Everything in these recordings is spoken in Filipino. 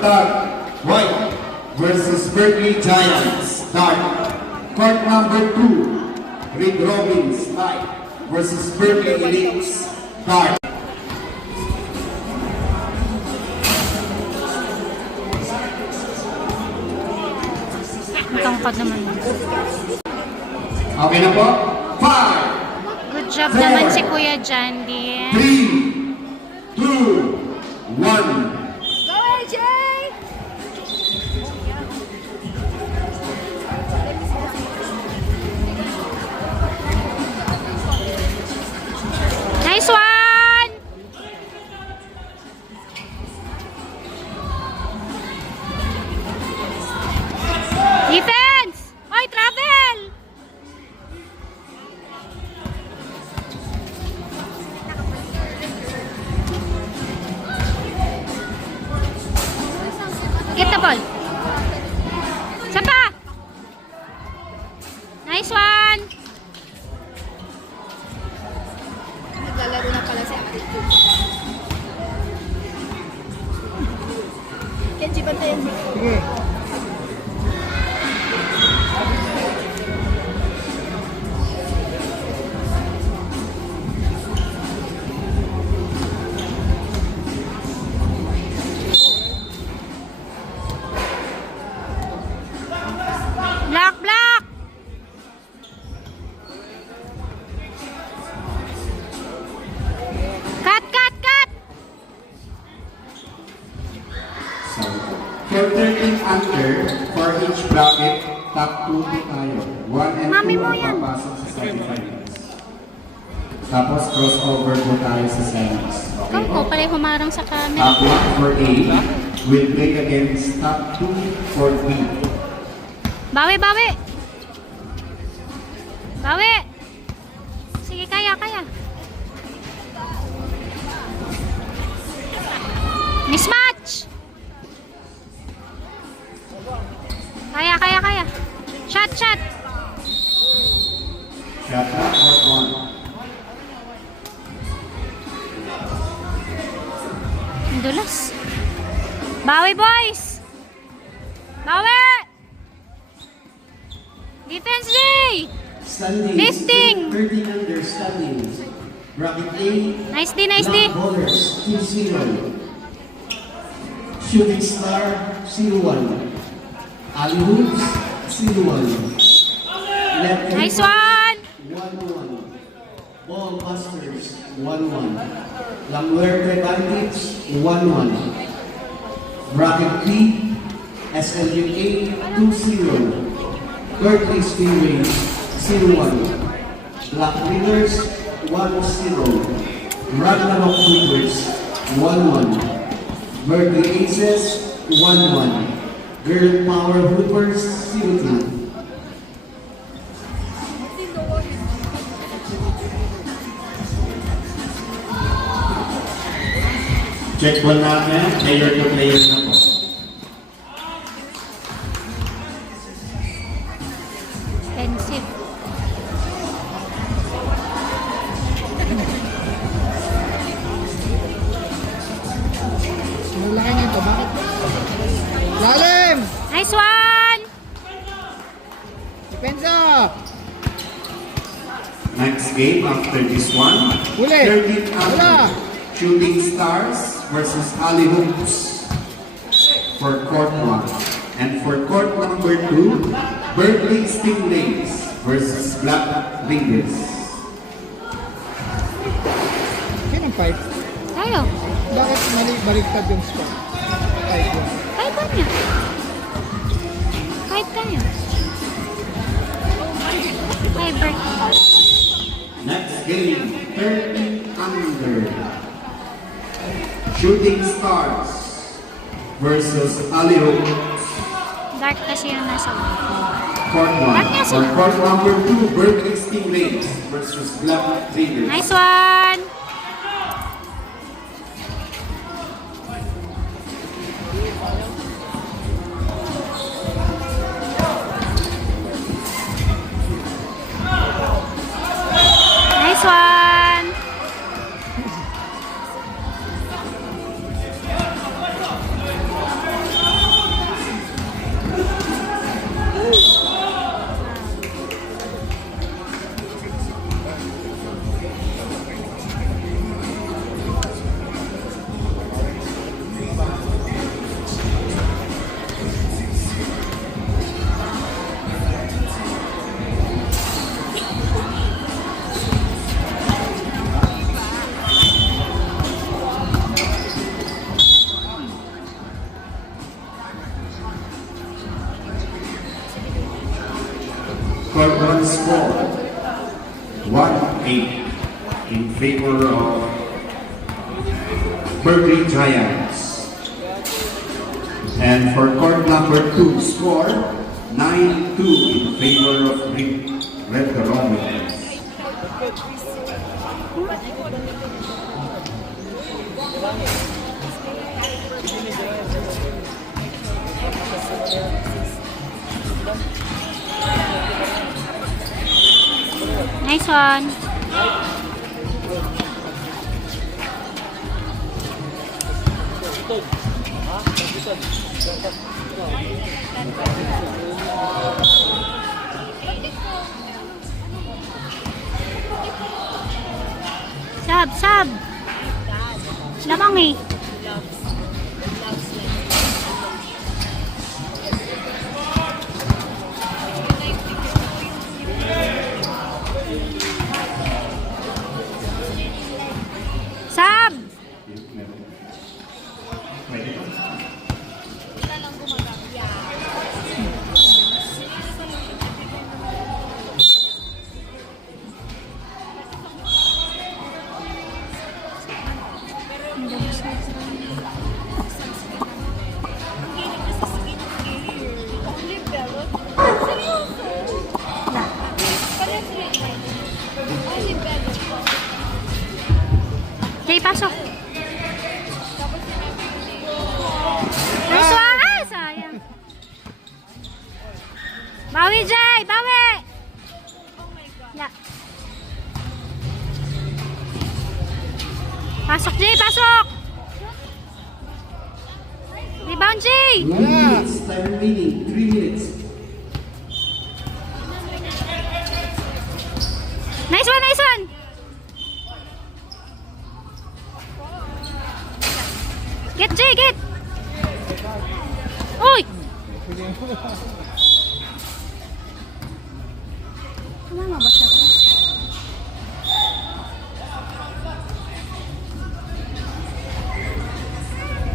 Dark. White versus Berkeley Giants. Dark. Court number 2, Reed Robbins. Light versus Berkeley Elites. Dark. Matangkad naman. Okay na po? 5, Good job naman si Kuya Jandy. 3, 2, 1. Go AJ! Nice one! Defense! Oy, travel! Get the ball. Sapa! Nice one! Naglalaro na pala si Ari. Kenji, bantayan mo. Sige. Block, block! Cut, cut, cut! So, for 13 under, for each bracket, top 2 di tayo. 1 and 2 Mami mo ang yan. papasok sa semifinals. Tapos crossover po tayo sa semis. Okay Ikaw po? ko pala yung humarang sa camera. Top 1 for A will play against top 2 for B. Bawi, bawi! Bawi! Sige, kaya, kaya. Mismatch! Kaya, kaya, kaya. Shot, shot! Shot na, court 1. Ang dulas. Bawi, boys! Bawi! Defense J! Standings. Lifting. 13 under standings. Bracket A. Nice D, nice D. Black Ballers 2-0. Shooting Star 0-1. Ali Hoops 0-1. Left Nice Field, one! 1-1. Ball Busters 1-1. La Muerte Bandits 1-1. Bracket B. SLUA 2-0. Berkeley Stingrays 0-1. Black Winners 1-0. Ragnarok Hoopers 1-1. Berkeley Aces 1-1. Girl Power Hoopers 0-2. Check ball natin, player to player na po. Expensive. Ang laki nito. Bakit? Lalim! Nice one! Depensa! Next game after this one, Huli! 13 Wala! under. Shooting Stars versus Ali Hoops for court 1. And for court number 2, Berkeley Stingrays versus Black Ringgits. Yan ang fight. Tayo. Bakit baliktad yung spot? Fight yun. Kahit ba niya? Kahit tayo. Hi, Bert. Next game, 13 under. Shooting Stars versus Ali Hoops. Dark kasi yung nasa Court 1. Bakit nga For sila? court number 2, Berkeley Stingrays versus Black Ringgits. Nice one! Nice one! Court 1 score 1-8 in favor of Berkeley Giants. And for court number 2 score 9-2 in favor of Red Barometers. Nice one. Sab. Lamang eh. Sab! Jay, pasok. Nice one! Ay, sayang. Bawi, Jay! Bawi! Yeah. Pasok, Jay! Pasok! Rebound, Jay! 2 minutes, time remaining, 3 minutes. Nice one, nice one! Get, Jay, get! Uy! Tumama ba siya?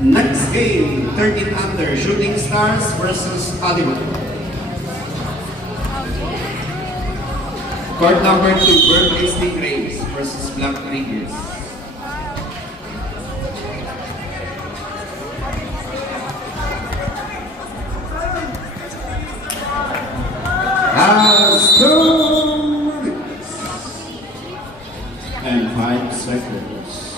Next game, 13 under, Shooting Stars versus Hollywood. Court number 2, Berkeley Stingrays versus Black Raiders. Has 2 minutes and 5 seconds.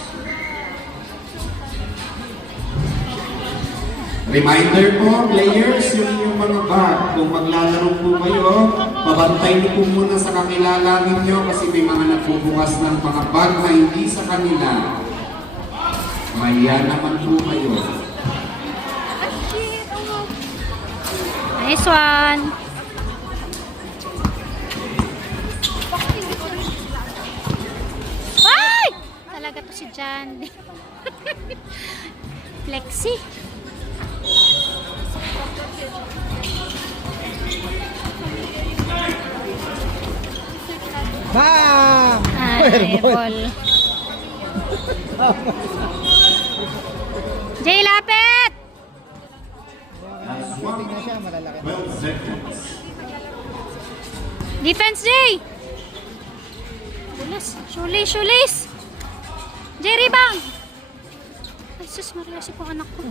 Reminder po, players, yung inyong mga bag, kung maglalaro po kayo, pabantay niyo po muna sa kakilala ninyo kasi may mga nagbubukas ng mga bag na hindi sa kanila. Maya naman po kayo. Nice one! Ay! Talaga to si Jan. Flexi. Bam! Ay, ball. Jay, lapit! That's Shooting na siya, malalaki. 12 seconds. Defense, Jay! Bulas. Shoelace! Jay, rebound! Ay, sus, mariasi po anak ko.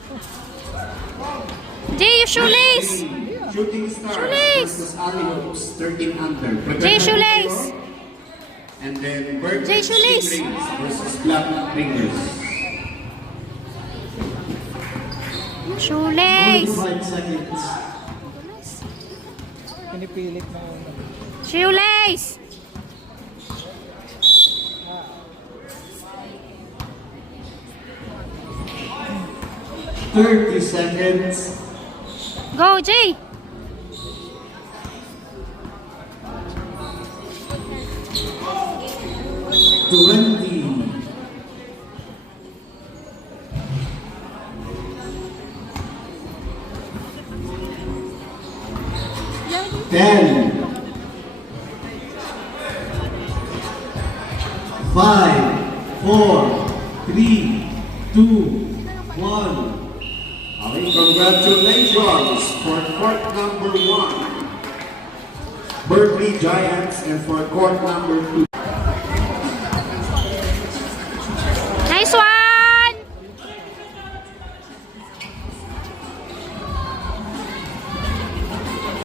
Jay, you shoelace! Shooting Stars Shoelace! versus Hollywood, 13 under. Prepare Jay, na shoelace! kayo. And then Berkeley Jay, shoelace! Stingrays versus Black Raiders. Shoelace! 5 seconds. Pinipilit na Shoelace! $30 seconds. Go, Jay! $20. 10. 5, 4, 3, 2, 1. Okay, congratulations for court number 1. Berkeley Giants, and for court number 2.